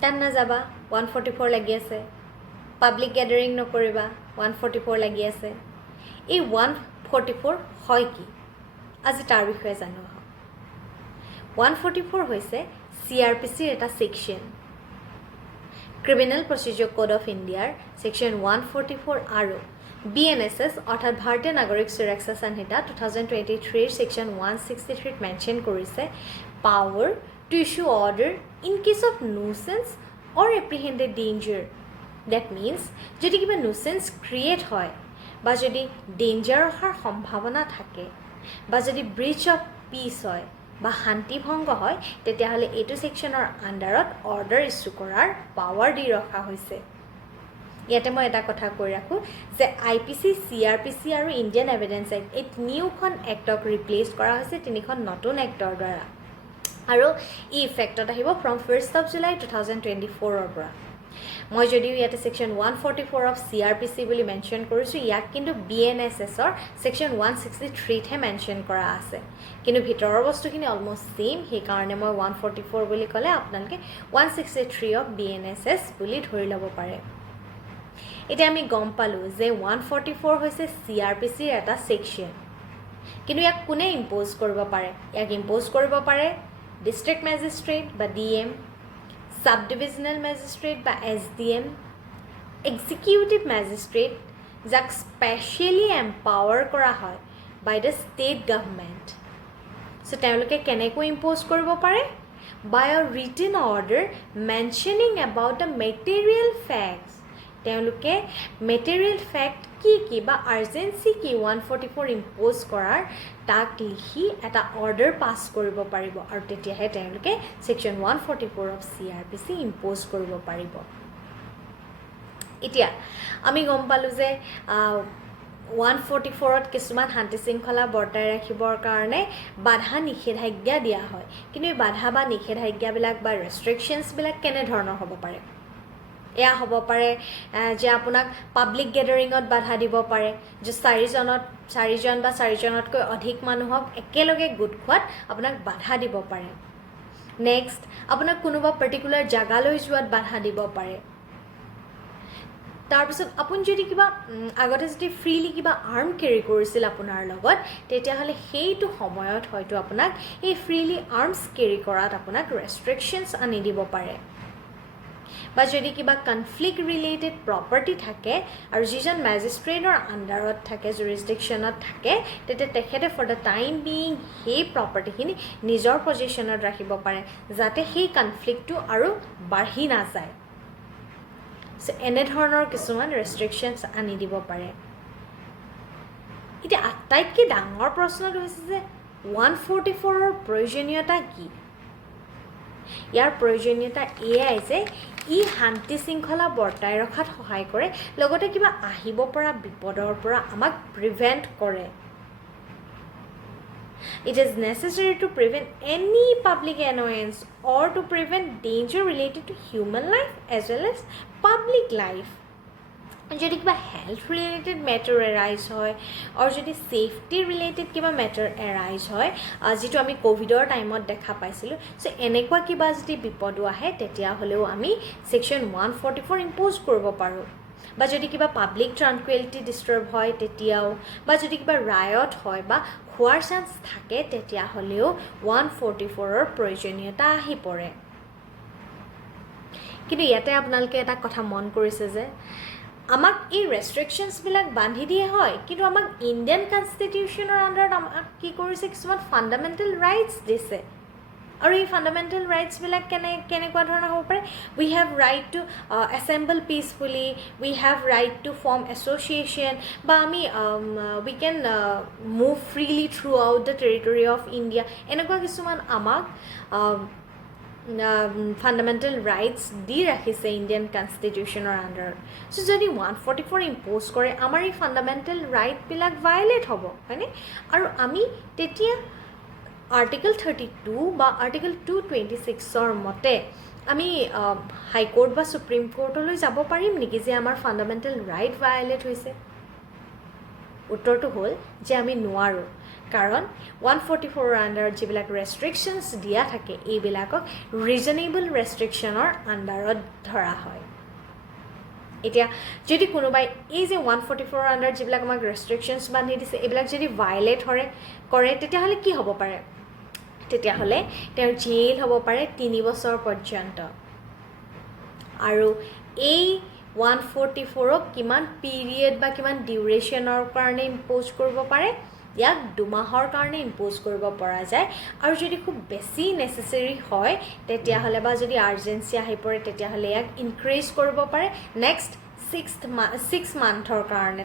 তাত নাযাবা 144 লাগি আছে পাব্লিক গ্যাদাৰিং নকৰিবা 144 লাগি আছে এই 144 হয় কি আজি তাৰ বিষয়ে জানো 144 হৈছে CrPC এটা section criminal procedure code of ইণ্ডিয়াৰ সেকশন 144 আৰু BNSS অৰ্থাৎ ভাৰতীয় নাগৰিক সুৰক্ষা সংহিতা 2023 সেকশন 163 মেনশন কৰিছে power to issue order in case of nuisance or apprehended danger. That means যদি কিবা nuisance create হয় বা যদি danger অহাৰ সম্ভাৱনা থাকে বা যদি breach of peace হয় বা শান্তি ভংগ হয় তেতিয়াহ'লে এইটো সেকশনৰ আন্ডাৰত অৰ্ডাৰ ইস্যু কৰাৰ পাৱাৰ দি ৰখা হৈছে ইয়াতে মই এটা কথা কৈ ৰাখো যে IPC CrPC আৰু ইণ্ডিয়ান এভিডেন্স এক্ট এই নিউখন এক্টক ৰিপ্লেস কৰা হৈছে তিনিখন নতুন এক্টৰ দ্বাৰা আৰু ই ইফেক্টত আহিব ফ্ৰম 1st of July 2024 ৰ পৰা মই যদিও ইয়াতে সেকশন 144 অফ CrPC বুলি মেনশন কৰিছো ইয়াক কিন্তু BNSS ৰ সেকশন 163 হে মেনশন কৰা আছে কিন্তু ভিতৰৰ বস্তুখিনি অলমোষ্ট সেম হে কাৰণে মই 144 বুলি ক'লে আপোনালোকে 163 অফ BNSS বুলি ধৰি ল'ব পাৰে এটা আমি গম পালো যে 144 হৈছে CrPC ৰ এটা সেকশন কিন্তু ইয়াক কোনে ইম্পোজ কৰিব পাৰে ইয়াক ইম্পোজ কৰিব পাৰে District Magistrate বা DM, Subdivisional Magistrate বা SDM, Executive Magistrate যাক specially empower কৰা হয় by the state government. So তেওঁলোকে কেনেকৈ impose কৰিব পাৰে by a written order mentioning about the material facts. তেওঁলোকে material fact কি বা urgency কি 144 impose কৰাৰ তাক লিখি এটা অৰ্ডাৰ পাস কৰিব পাৰিব আৰু তেতিয়াহে তেওঁলোকে সেকশন 144 অফ CrPC impose কৰিব পাৰিব এতিয়া আমি গম পালো যে 144ত কিছুমান শান্তি শৃংখলা বৰ্তাই ৰাখিবৰ কাৰণে বাধা নিষেধাজ্ঞা দিয়া হয় কিন্তু এই বাধা বা নিষেধাজ্ঞাবিলাক বা ৰেষ্ট্ৰিকশনছ বিলাক কেনে ধৰণৰ হ'ব পাৰে এয়া হ'ব পাৰে যে আপোনাক পাব্লিক গ্যাদাৰিঙত বাধা দিব পাৰে যে চাৰিজন বা চাৰিজনতকৈ অধিক মানুহক একেলগে গোট খোৱাত আপোনাক বাধা দিব পাৰে নেক্সট আপোনাক কোনোবা পাৰ্টিকুলাৰ জাগালৈ যোৱাত বাধা দিব পাৰে তাৰপিছত আপুনি যদি কিবা আগতে যদি ফ্ৰীলি কিবা আৰ্ম কেৰি কৰিছিল আপোনাৰ লগত তেতিয়াহ'লে সেইটো সময়ত হয়তো আপোনাক এই ফ্ৰীলি আৰ্মছ কেৰি কৰাত আপোনাক ৰেষ্ট্ৰিকশনছ আনি দিব পাৰে বা যদি কিবা কনফ্লিক্ট ৰিলেটেড প্ৰপাৰ্টি থাকে আৰু যিজন ম্যাজিষ্ট্ৰেটৰ আন্ডাৰত থাকে জুৰিসডিকশনত থাকে তেতিয়া তেখেতে ফৰ দ্য টাইম বিং সেই প্ৰপাৰ্টিখিনি নিজৰ পজিশনত ৰাখিব পাৰে যাতে সেই কনফ্লিক্টটো আৰু বাঢ়ি নাযায় সো এনে ধৰণৰ কিছুমান ৰেষ্ট্ৰিকশনছ আনি দিব পাৰে এতিয়া আটাইতকৈ ডাঙৰ প্ৰশ্নটো হৈছে যে 144 ৰ প্ৰয়োজনীয়তা কি ইয়াৰ প্ৰয়োজনীয়তা এয়াই যে ই শান্তি শৃংখলা বৰ্তাই ৰখাত সহায় কৰে লগতে কিবা আহিব পৰা বিপদৰ পৰা আমাক প্ৰিভেন্ট কৰে It is necessary to prevent any public annoyance or to prevent danger related to human life as well as public life. যদি কিবা হেলথ ৰিলেটেড মেটাৰ এৰাইজ হয় আৰু যদি সেফটি ৰিলেটেড কিবা মেটাৰ এৰাইজ হয় যেটো আমি কোভিডৰ টাইমত দেখা পাইছিলো সো এনেকুৱা কিবা যদি বিপদো আহে তেতিয়া হলেও আমি সেকশন 144 ইম্পোজ কৰিব পাৰো বা যদি কিবা পাব্লিক ট্ৰানকুইলিটি ডিস্টাৰ্ব হয় তেতিয়াও বা যদি কিবা ৰায়ট হয় বা খোৱাৰ চান্স থাকে তেতিয়া হলেও 144 ৰ প্ৰয়োজনীয়তা আহি পৰে কিন্তু ইয়াতে আপোনালোকে এটা কথা মন কৰিছে যে আমাক এই ৰেষ্ট্ৰিকশনছ বিলাক বান্ধি দিয়ে হয় কিন্তু আমাক ইণ্ডিয়ান কনষ্টিটিউচনৰ আন্ডাৰত আমাক কি কৰিছে কিছুমান ফান্ডামেন্টাল ৰাইটস দিছে আৰু এই ফান্ডামেন্টাল ৰাইটস বিলাক কেনেকুৱা ধৰণৰ হ'ব পাৰে we have right to assemble peacefully we have right to form association বা আমি we can move freely throughout the territory of India এনেকুৱা কিছুমান আমাক fundamental rights দি ৰাখিছে ইণ্ডিয়ান কনষ্টিটিউচনৰ আন্ডাৰ সো যদি 144 ইম্পোজ কৰে আমাৰ এই ফান্ডামেন্টাল ৰাইট বিলাক ভায়োলেট হ'ব হয়নে আৰু আমি তেতিয়া আৰ্টিকল 32 বা আৰ্টিকল 226 ৰ মতে আমি হাই কোৰ্ট বা সুপ্ৰিম কোৰ্টলৈ যাব পাৰিম নেকি যে আমাৰ ফান্ডামেন্টাল ৰাইট ভায়োলেট হৈছে উত্তৰটো হ'ল যে আমি নোৱাৰো কাৰণ 144 আণ্ডাৰত যিবিলাক ৰেষ্ট্ৰিকশ্যনছ দিয়া থাকে এইবিলাকক ৰিজনেবল ৰেষ্ট্ৰিকশ্যনৰ আণ্ডাৰত ধৰা হয় এতিয়া যদি কোনোবাই এই যে 144 আণ্ডাৰত যিবিলাক আমাক ৰেষ্ট্ৰিকশ্যনছ বান্ধি দিছে এইবিলাক যদি ভাইলেট কৰে তেতিয়াহ'লে কি হ'ব পাৰে তেতিয়াহ'লে তেওঁৰ জেইল হ'ব পাৰে 3 বছৰ পৰ্যন্ত আৰু এই 144ক কিমান পিৰিয়ড বা কিমান ডিউৰেশ্যনৰ কাৰণে ইম্প'জ কৰিব পাৰে ইয়াক 2 মাহৰ কাৰণে ইম্প'জ কৰিব পৰা যায় আৰু যদি খুব বেছি নেচেচেৰী হয় তেতিয়াহ'লে বা যদি আৰ্জেঞ্চি আহি পৰে তেতিয়াহ'লে ইয়াক ইনক্ৰিজ কৰিব পাৰে নেক্সট 6 মান্থৰ কাৰণে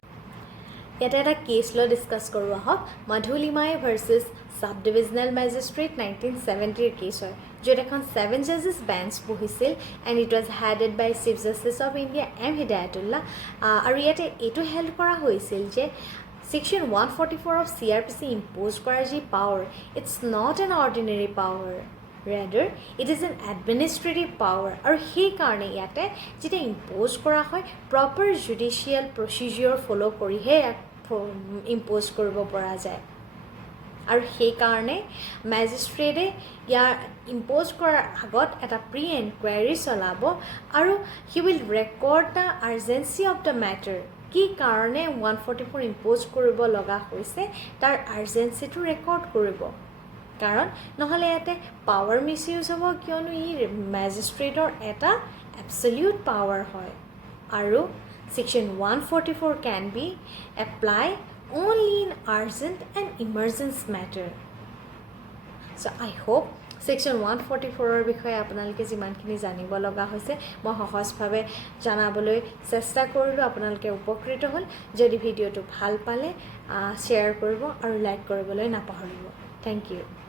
ইয়াতে এটা কেছ ল ডিছকাছ কৰোঁ আহক Madhu Limaye versus sub divisional magistrate 1970 case হয় য'ত এখন 7 জাজেছ বেঞ্চ বহিছিল and it was headed by chief justice of India M Hidayatullah আৰু ইয়াতে এইটো হেল্প কৰা হৈছিল যে Section 144 of CrPC imposed কৰা যি power, it's not an ordinary power. Rather, it is an administrative power. আৰু সেই কাৰণে ইয়াতে যেতিয়া impose কৰা হয়, proper judicial procedure follow কৰিহে impose কৰিব পৰা যায়। আৰু সেই কাৰণে মেজিষ্ট্ৰেটে ইয়াৰ impose কৰাৰ আগত এটা pre-inquiry চলাব আৰু he will record the urgency of the matter. কি কাৰণে 144 ইম্প'জ কৰিব লগা হৈছে তাৰ আৰ্জেঞ্চিটো ৰেকৰ্ড কৰিব কাৰণ নহ'লে ইয়াতে পাৱাৰ মিছইউজ হ'ব কিয়নো ই মেজিষ্ট্ৰেটৰ এটা এবছলিউট পাৱাৰ হয় আৰু Section 144 can be apply only in urgent and emergency matter. So I hope Section 144 বিষয়ে আপোনালোকে যিমানখিনি জানিব লগা হৈছে মই সহজভাৱে জানাবলৈ চেষ্টা কৰিলোঁ আপোনালোকে উপকৃত হ'ল যদি ভিডিঅ'টো ভাল পালে শ্বেয়াৰ কৰিব আৰু লাইক কৰিবলৈ নাপাহৰিব থ্যাংক ইউ